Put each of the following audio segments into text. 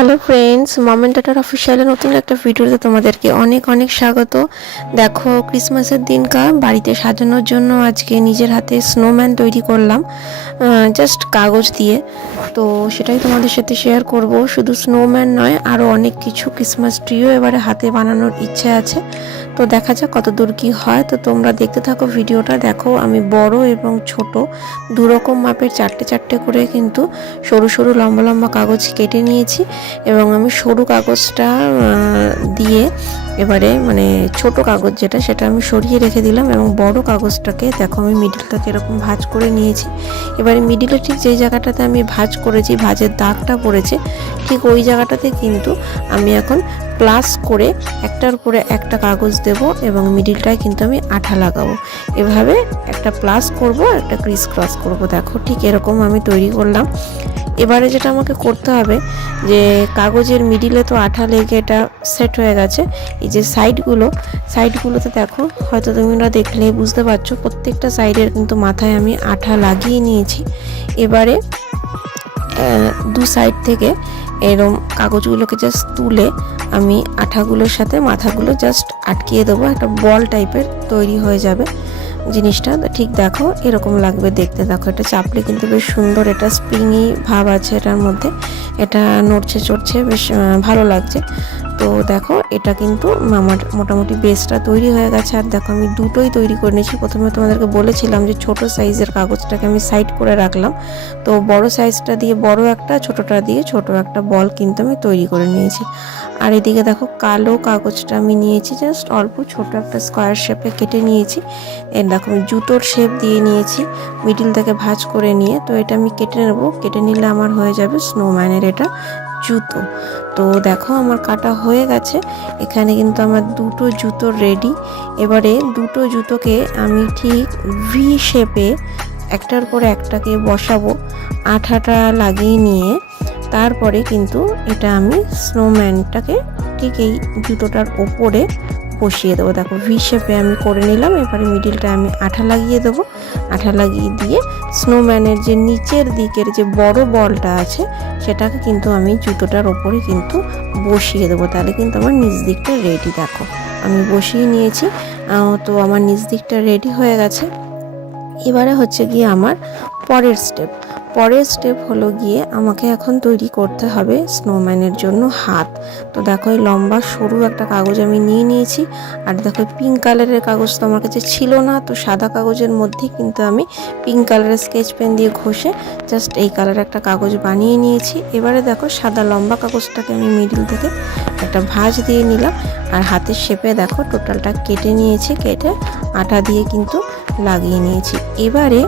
Hello friends, mom and daughter অফিসিয়ালের নতুন একটা ভিডিওতে তোমাদেরকে অনেক অনেক স্বাগত। দেখো, ক্রিসমাসের দিনকার বাড়িতে সাজানোর জন্য আজকে নিজের হাতে স্নোম্যান তৈরি করলাম, জাস্ট কাগজ দিয়ে। তো সেটাই তোমাদের সাথে শেয়ার করব। শুধু স্নোম্যান নয়, আরও অনেক কিছু ক্রিসমাস ট্রিও এবারে হাতে বানানোর ইচ্ছে আছে। তো দেখা যাক কত দূর কী হয়। তো তোমরা দেখতে থাকো ভিডিওটা। দেখো, আমি বড় এবং ছোট দুরকম মাপের চারটে চারটে করে কিন্তু সরু সরু লম্বা লম্বা কাগজ কেটে নিয়েছি এবং আমি সরু কাগজটা দিয়ে এবারে মানে ছোট কাগজ যেটা সেটা আমি সরিয়ে রেখে দিলাম এবং বড় কাগজটাকে দেখো আমি মিডিলটাকে এরকম ভাঁজ করে নিয়েছি। এবারে মিডিলে ঠিক যেই জায়গাটাতে আমি ভাঁজ করেছি, ভাঁজের দাগটা পড়েছে, ঠিক ওই জায়গাটাতে কিন্তু আমি এখন প্লাস করে একটার উপরে একটা কাগজ দেব এবং মিডিলটায় কিন্তু আমি আঠা লাগাবো। এভাবে একটা প্লাস করব, একটা ক্রিস ক্রস করব। দেখো ঠিক এরকম আমি তৈরি করলাম। এবারে যেটা আমাকে করতে হবে, যে কাগজের মিডিলে তো আঠা লেগে এটা সেট হয়ে গেছে। এই যে সাইডগুলোতে দেখো, হয়তো তোমরা দেখলে বুঝতে পারছো, প্রত্যেকটা সাইডের কিন্তু মাথায় আমি আঠা লাগিয়ে নিয়েছি। এবারে দু সাইড থেকে এরকম কাগজগুলোকে জাস্ট তুলে আমি আঠাগুলোর সাথে মাথাগুলো জাস্ট আটকিয়ে দেবো। একটা বল টাইপের তৈরি হয়ে যাবে জিনিসটা। ঠিক দেখো এরকম লাগবে দেখতে। দেখো এটা চাপলে কিন্তু বেশ সুন্দর, এটা স্প্রিংই ভাব আছে এটার মধ্যে, এটা নড়ছে চড়ছে, বেশ ভালো লাগছে। তো দেখো এটা কিন্তু আমার মোটামুটি বেসটা তৈরি হয়ে গেছে। আর দেখো আমি দুটোই তৈরি করে নিয়েছি। প্রথমে তোমাদেরকে বলেছিলাম যে ছোট সাইজের কাগজটাকে আমি সাইড করে রাখলাম, তো বড় সাইজটা দিয়ে বড় একটা, ছোটটা দিয়ে ছোট একটা বল কিন্তু আমি তৈরি করে নিয়েছি। আর এদিকে দেখো কালো কাগজটা আমি নিয়েছি, জাস্ট অল্প ছোট একটা স্কোয়ার শেপে কেটে নিয়েছি। এর দেখো আমি জুতোর শেপ দিয়ে নিয়েছি, মিডিল থেকে ভাঁজ করে নিয়ে। তো এটা আমি কেটে নেব, কেটে নিলে আমার হয়ে যাবে স্নোম্যানের এটা জুতো। তো দেখো আমার কাটা হয়ে গেছে। এখানে কিন্তু আমার দুটো জুতো রেডি। এবারে দুটো জুতোকে আমি ঠিক ভি শেপে একটার পরে একটাকে বসাবো, আঠাটা লাগিয়ে নিয়ে তারপরে কিন্তু এটা আমি স্নোম্যানটাকে ঠিক এই জুতোটার ওপরে বসিয়ে দেবো। দেখো ভি শেপে আমি করে নিলাম। এবারে মিডিলটা আমি আঠা লাগিয়ে দেবো। আঠা লাগিয়ে দিয়ে স্নোম্যানের যে নিচের দিকের যে বড় বলটা আছে সেটাকে কিন্তু আমি জুতোটার ওপরে কিন্তু বসিয়ে দেবো। তাহলে কিন্তু আমার নিচ দিকটা রেডি। দেখো আমি বসিয়ে নিয়েছি। তো আমার নিচ দিকটা রেডি হয়ে গেছে। এবারে হচ্ছে গিয়ে আমার পরের স্টেপ হলো গিয়ে আমাকে এখন তৈরি করতে হবে স্নোম্যানের জন্য হাত। তো দেখো এই লম্বা সরু একটা কাগজ আমি নিয়ে নিয়েছি। আর দেখো পিঙ্ক কালারের কাগজ তো আমার কাছে ছিল না, তো সাদা কাগজের মধ্যে কিন্তু আমি পিঙ্ক কালারের স্কেচ পেন দিয়ে ঘষে জাস্ট এই কালারের একটা কাগজ বানিয়ে নিয়েছি। এবারে দেখো সাদা লম্বা কাগজটাকে আমি মিডিল থেকে একটা ভাঁজ দিয়ে নিলাম আর হাতের শেপে দেখো টোটালটা কেটে নিয়েছি, কেটে আঠা দিয়ে কিন্তু লাগিয়ে নিয়েছি। এবারে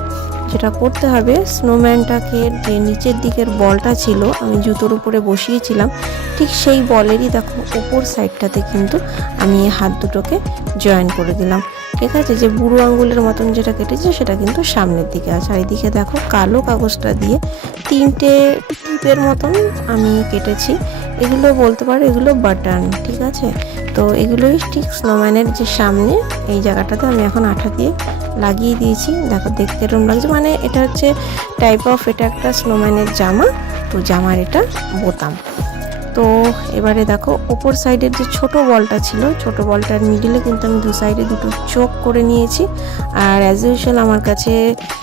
যেটা করতে হবে, স্নোম্যানটাকে যে নিচের দিকের বলটা ছিল আমি জুতোর উপরে বসিয়েছিলাম, ঠিক সেই বলেরই দেখো ওপর সাইডটাতে কিন্তু আমি এই হাত দুটোকে জয়েন করে দিলাম। ঠিক আছে, যে বুড়ো আঙ্গুলের মতন যেটা কেটেছে সেটা কিন্তু সামনের দিকে আছে। আর এদিকে দেখো কালো কাগজটা দিয়ে তিনটে টিপের মতন আমি কেটেছি। এগুলো বলতে পারো এগুলো বাটন। ঠিক আছে, তো এগুলোই ঠিক স্নোম্যানের যে সামনে এই জায়গাটাতে আমি এখন আঠা দিয়ে লাগিয়ে দিয়েছি। দেখো দেখতে এরকম লাগছে, মানে এটা হচ্ছে টাইপ অফ, এটা একটা স্নোম্যানের জামা। তো জামার এটা বোতাম। তো এবারে দেখো ওপর সাইডের যে ছোট বলটা ছিল, ছোট বলটার মিডিলে কিন্তু আমি দু সাইডে দুটো চোখ করে নিয়েছি। আর অ্যাজ ইউজুয়াল আমার কাছে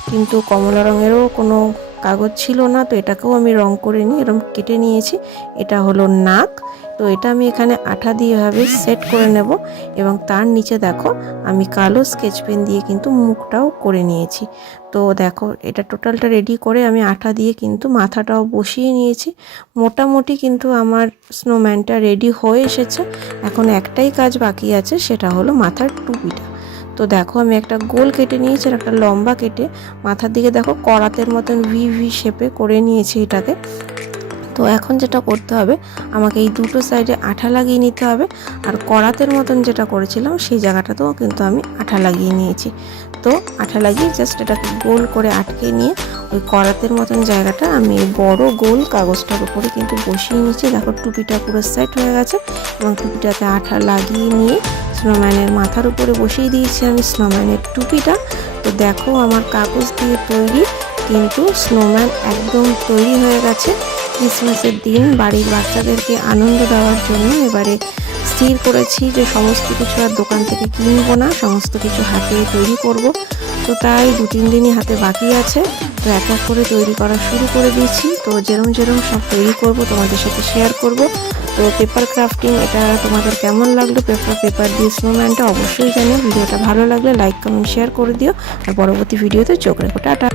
কিন্তু কমলা রঙেরও কোনো কাগজ ছিল না, তো এটাকেও আমি রং করে নিয়ে এরকম কেটে নিয়েছি। এটা হলো নাক। তো এটা আমি এখানে আঠা দিয়ে এভাবে সেট করে নেব এবং তার নিচে দেখো আমি কালো স্কেচ পেন দিয়ে কিন্তু মুখটাও করে নিয়েছি। তো দেখো এটা টোটালটা রেডি করে আমি আঠা দিয়ে কিন্তু মাথাটাও বসিয়ে নিয়েছি। মোটামুটি কিন্তু আমার স্নোম্যানটা রেডি হয়ে এসেছে। এখন একটাই কাজ বাকি আছে, সেটা হলো মাথার টুপিটা। তো দেখো আমি একটা গোল কেটে নিয়েছি আর একটা লম্বা কেটে মাথার দিকে দেখো করাতের মতন ভি ভি শেপে করে নিয়েছি এটাকে। তো এখন যেটা করতে হবে, আমাকে এই দুটো সাইডে আঠা লাগিয়ে নিতে হবে। আর করাতের মতন যেটা করেছিলাম সেই জায়গাটাতেও কিন্তু আমি আঠা লাগিয়ে নিয়েছি। তো আঠা লাগিয়ে জাস্ট এটাকে গোল করে আটকে নিয়ে ওই করাতের মতন জায়গাটা আমি এই বড় গোল কাগজটার উপরে কিন্তু বসিয়ে নিয়েছি। দেখো টুপিটা পুরো সেট হয়ে গেছে এবং টুপিটাতে আঠা লাগিয়ে নিয়ে স্নোম্যানের মাথার উপরে বসিয়ে দিয়েছি আমি স্নোম্যানের টুপিটা। তো দেখো আমার কাগজ দিয়ে তৈরি কিন্তু স্নোম্যান একদম তৈরি হয়ে গেছে। ক্রিসমাসের দিন বাড়ির বাচ্চাদেরকে আনন্দ দেওয়ার জন্য এবারে স্থির করেছি যে সমস্ত কিছু আর দোকান থেকে কিনবো না, সমস্ত কিছু হাতে তৈরি করব। তো তাই 2-3 দিনই হাতে বাকি আছে, তো এক এক করে তৈরি করা শুরু করে দিয়েছি। তো যেরম যেরম সব তৈরি করব তোমাদের সাথে শেয়ার করব। তো পেপার ক্রাফটিং এটা তোমাদের কেমন লাগলো, পেপার দিয়ে স্নোম্যানটা অবশ্যই জানিও। ভিডিওটা ভালো লাগলে লাইক কমেন্ট শেয়ার করে দিও, আর পরবর্তী ভিডিওতে চোখ রেখো। টাটা।